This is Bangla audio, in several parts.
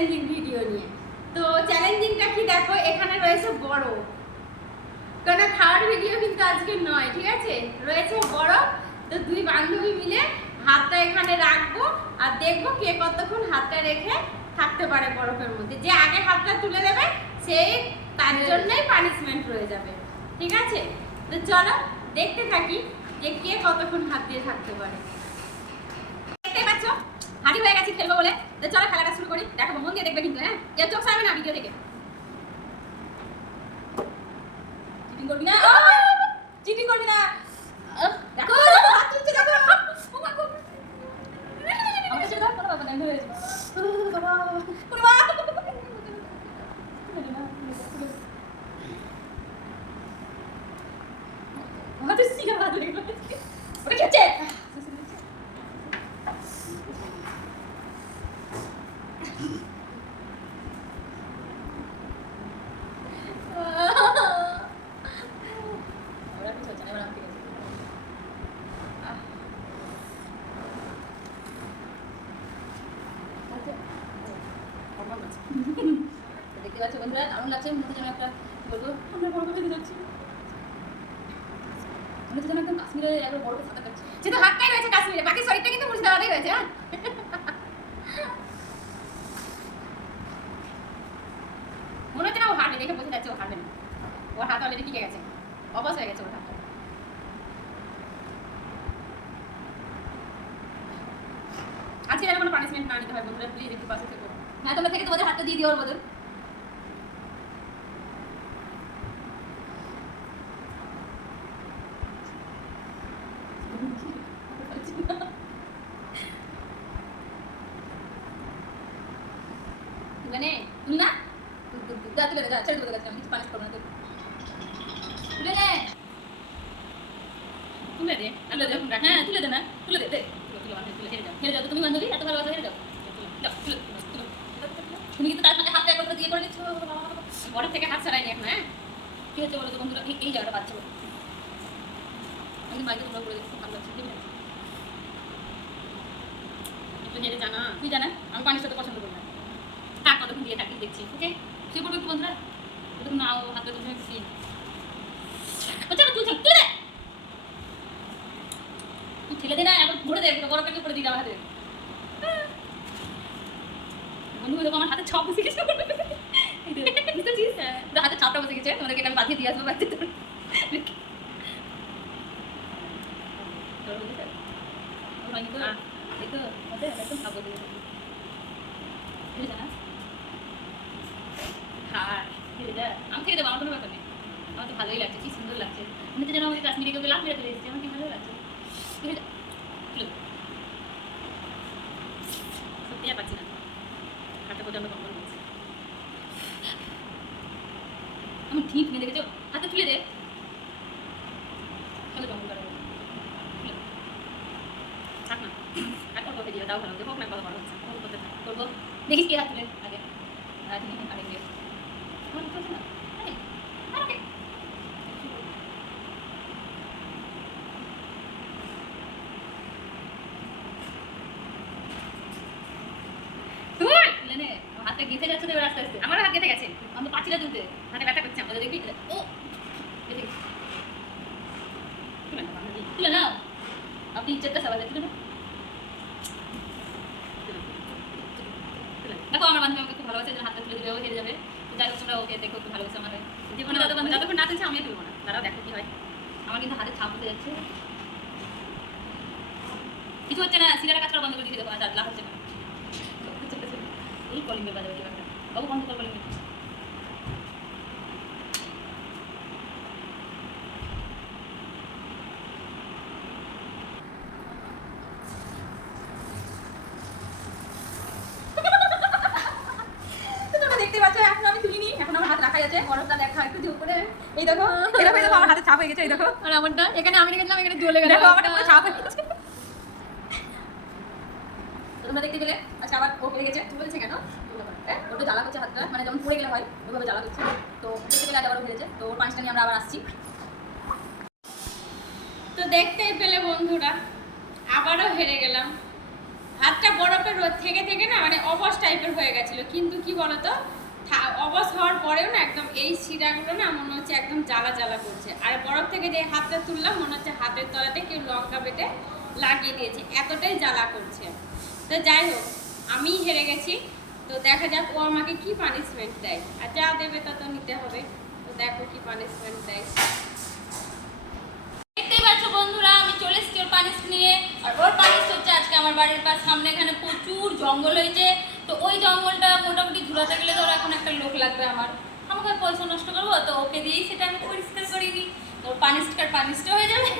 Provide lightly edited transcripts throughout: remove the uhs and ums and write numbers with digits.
চ্যালেঞ্জিং ভিডিও নিয়ে। তো চ্যালেঞ্জিংটা কি দেখো, এখানে রয়েছে বড়, কারণ খাওয়ার ভিডিও কিন্তু আজকে নয়, ঠিক আছে? রয়েছে বড়। তো দুই বান্ধবী মিলে হাতটা এখানে রাখবো আর দেখবো কে কতক্ষণ হাতটা রেখে থাকতে পারে বরফের মধ্যে। যে আগে হাতটা তুলে দেবে সেই তার জন্যই পানিশমেন্ট রয়ে যাবে, ঠিক আছে? তো চলো দেখতে থাকি যে কে কতক্ষণ হাত দিয়ে থাকতে পারে। দেখতে পাচ্ছ হাঁটি হয়ে গেছি খেলবো বলে। তো চলো খেলাটা শুরু করি। দেখো মন দিয়ে দেখবে কিন্তু, হ্যাঁ? কেউ চোখ সারবে না ভিডিও থেকে। চিটিং করবি না, চিটিং করবি না। দেখো হাত তুলছে, দেখো আমার কাছে দাও, কোনো ব্যাপার না, ধরে বাবা ওরে বাবা হাতে সিগা হাত লেগে গেল। ওটা খেছে ওরা কিছু হচ্ছে না, এবার আমি ঠিক আছে। দেখতে পাচ্ছ বন্ধুরা, দারুণ লাগছে। মনে হচ্ছে যেন একটা বলবো আমরা বড় করে যাচ্ছি, মনে হচ্ছে যেন একদম কাশ্মীরে একবার বড় করে সাঁতার কাটছে। যেহেতু হাতটাই রয়েছে কাশ্মীরে, বাকি শরীরটা কিন্তু মুর্শিদাবাদেই রয়েছে। হ্যাঁ মনে হচ্ছে না ও হারবে, দেখে বোঝা যাচ্ছে ও হারবে না। ওর হাত অলরেডি টিকে গেছে, অবশ হয়ে গেছে ওর হাতটা। আজকে যেন কোনো পানিশমেন্ট না নিতে হয় বন্ধুরা, প্লিজ একটু পাশে থেকো। হ্যাঁ তোমরা থেকে তোমাদের হাতটা দিয়ে দিও ওর বদল। মানে তুই না তুলে দে, ছেড়ে দেবো, আমি কিছু পানিশ করবো না। তুলে নে, তুলে দে, তুলে দে, হ্যাঁ তুলে দে না, তুলে দে, দে তুলে হেরে যাও, হেরে যাও। তুমি বান্ধবী এত ভালোবাসা, হেরে যাও, তুমি কিন্তু তার সাথে হাতটা একবার দিয়ে করে নিচ্ছ। বরফ থেকে হাত ছাড়াইনি এখন। হ্যাঁ কি হচ্ছে বলো তো বন্ধুরা, এই জায়গাটা বাচ্চা বলো, আমি মাইকে তোমরা করে দেখো, ভালো লাগছে। একটু হেরে জানা, তুই জানা আমি পানির সাথে পছন্দ করি না। থাক কতক্ষণ দিয়ে থাকি দেখছি, ওকে? তুই করবি একটু বন্ধুরা, ততক্ষণ না ও হাতটা তুমি একটু দিই। আচ্ছা তুই তুলে দে, তুই ঠেলে দে না, এখন ভরে দে, বরফটাকে করে দিই আমার হাতে। বন্ধু দেখো আমার হাতে ছাপ বসে গেছে, বুঝতেছিস? হাতে ছাপটা বসে গেছে, তোমাদেরকে আমি বাঁধিয়ে দিয়ে আসবো বাড়িতে। আমি থেকে দেবো, আমার কোনো ব্যাপার নেই। আমার তো ভালোই লাগছে, কি সুন্দর লাগছে। মনে হচ্ছে যেন আমাকে কাশ্মীরে কেউ লাভ মেরে ফেলে এসেছে, আমার কি ভালো লাগছে। সত্যি আর পাচ্ছি না, হাতটা প্রচন্ড কম্পন করছে। আমার ঠিক মেয়ে দেখেছো, হাতে তুলে দে, তাহলে কম্পন করে থাক না। আর করবো ভিডিও, তাও ভালো হোক না, কথা বড় হচ্ছে করবো। দেখিস কি হাত তুলে আগে, আগে গিয়ে আমার চলছে না। হাতে গেঁথে যাচ্ছে তো এবার আস্তে আস্তে। আমারও হাত গেঁথে গেছে, আমি তো পাচ্ছি না তুলতে, হাতে ব্যথা করছে। আমাদের দেখবি ও তুলে নাও, আপনি ইজ্জতটা সবাই তুলে না। দেখো আমার বান্ধবী আমাকে খুব ভালোবাসে, হাতটা তুলে দিলে ও হেরে যাবে। যাই হোক তোমরা ওকে দেখো, খুব ভালোবাসে আমার জীবনে। যতক্ষণ না তুলছে আমিও তুলবো না, তারাও দেখো কি হয়। আমার কিন্তু হাতে ছাপ উঠে যাচ্ছে, কিছু হচ্ছে না। সিগারেট কাজ করা বন্ধ করে দিয়ে দেখো, লাভ হচ্ছে না। এই কলিংয়ের বাজাবে একটা বাবু, বন্ধ কর কলিং। দেখতে পাচ্ছ এখন আমি তুলিনি, এখন আমার হাত রাখাই আছে। বরফটা দেখা একটু জোর করে, এই দেখো এই দেখো, এই দেখো আমার হাতে ছাপ হয়ে গেছে, এই দেখো। আর আমারটা এখানে আমি রেখেছিলাম, এখানে জ্বলে গেল, দেখো আমারটা পুরো ছাপ হয়ে গেছে। তোমরা দেখতে পেলে আচ্ছা আবার ও হয়ে গেছে, বলেছে কেন ওটা জ্বালা করছে হাতটা, মানে যেমন পড়ে গেলে হয় ওইভাবে জ্বালা করছে। তো দেখতে পেলে আবার হয়েছে, তো ওর পানিশটা নিয়ে আমরা আবার আসছি। তো দেখতেই পেলে বন্ধুরা, আবারও হেরে গেলাম। হাতটা বরফের রোদ থেকে থেকে না মানে অবশ টাইপের হয়ে গেছিল, কিন্তু কি বলতো অবশ হওয়ার পরেও না একদম এই শিরাগুলো না মনে হচ্ছে একদম জ্বালা জ্বালা করছে। আর বরফ থেকে যে হাতটা তুললাম মনে হচ্ছে হাতের তলাতে কেউ লঙ্কা বেটে লাগিয়ে দিয়েছে, এতটাই জ্বালা করছে। তো যাই হোক, আমি হেরে গেছি। তো দেখা যাক ও আমাকে কি পানিশমেন্ট দেয়, আর যা দেবে তা তো নিতে হবে। তো দেখো কি পানিশমেন্ট দেয়। দেখতেই পাচ্ছ বন্ধুরা, আমি চলে এসেছি ওর পানিশ নিয়ে। আর ওর পানিশ হচ্ছে আজকে আমার বাড়ির পাশ সামনে এখানে প্রচুর জঙ্গল হয়েছে, তো ওই জঙ্গলটা মোটামুটি ঘুরাতে গেলে ধরো এখন একটা লোক লাগবে আমার, আমাকে পয়সা নষ্ট করবো, তো ওকে দিয়েই সেটা আমি পরিষ্কার করিয়ে নিই। তোর পানিশটা হয়ে যাবে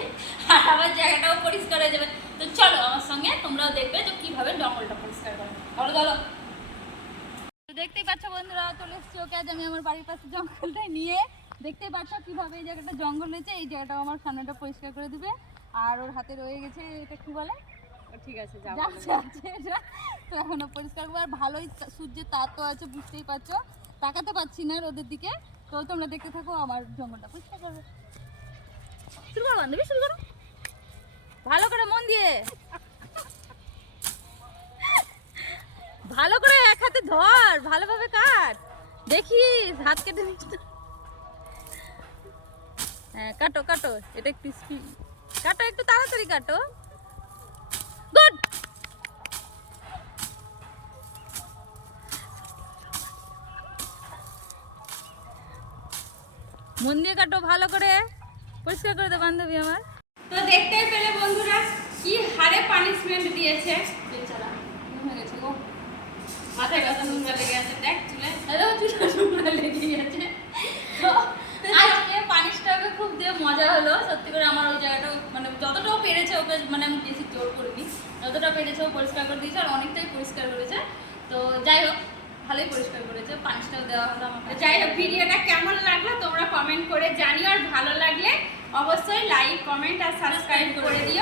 আর আবার জায়গাটাও পরিষ্কার হয়ে যাবে। তো চলো আমার সঙ্গে, তোমরাও দেখবে যে কীভাবে জঙ্গলটা পরিষ্কার করে। চলো চলো। তো দেখতেই পাচ্ছ বন্ধুরা, চলে এসেছি ওকে আজ আমি আমার বাড়ির পাশে জঙ্গলটায় নিয়ে। দেখতেই পাচ্ছ কিভাবে এই জায়গাটা জঙ্গল হয়েছে, এই জায়গাটাও আমার সামনেটা পরিষ্কার করে দিবে। আর ওর হাতে রয়ে গেছে এটা কি বলে, ঠিক আছে আছে এটা, তো এখনো পরিষ্কার করবো। আর ভালোই সূর্যের তাপ তো আছে, বুঝতেই পারছো, তাকাতে পারছি না রোদের দিকে। তো তোমরা দেখতে থাকো আমার জঙ্গলটা পরিষ্কার করবে। শুরু করো বান্ধবী, শুরু করো ভালো করে মন দিয়ে, ভালো করে এক হাতে ধর, ভালোভাবে কাট, দেখিস হাত কেটে নিস। হ্যাঁ কাটো কাটো, এটা একটু স্পিড কাটো, একটু তাড়াতাড়ি কাটো। গুড। মন দিয়ে কাটো, ভালো করে পরিষ্কার করে দে বান্ধবী আমার। তো দেখতেই পেলে বন্ধুরা কি হারে পানিশমেন্ট দিয়েছে। বেচারা হয়ে গেছে গো, মাথায় কথা নোংরা লেগে আছে, দেখ চুলে নোংরা লেগে গেছে। তো আজকে পানিশটা ওকে খুব দিয়ে মজা হলো সত্যি করে। আমার ওই জায়গাটা মানে যতটাও পেরেছে ওকে, মানে আমি বেশি জোর করিনি, যতটা পেরেছে ও পরিষ্কার করে দিয়েছে, আর অনেকটাই পরিষ্কার করেছে। তো যাই হোক, ভালোই পরিষ্কার করেছে, পানিশটাও দেওয়া হলো আমাকে। যাই হোক, ভিডিওটা কেমন লাগলো তোমরা কমেন্ট করে জানিও, আর ভালো লাগলে অবশ্যই লাইক কমেন্ট আর সাবস্ক্রাইব করে দিও।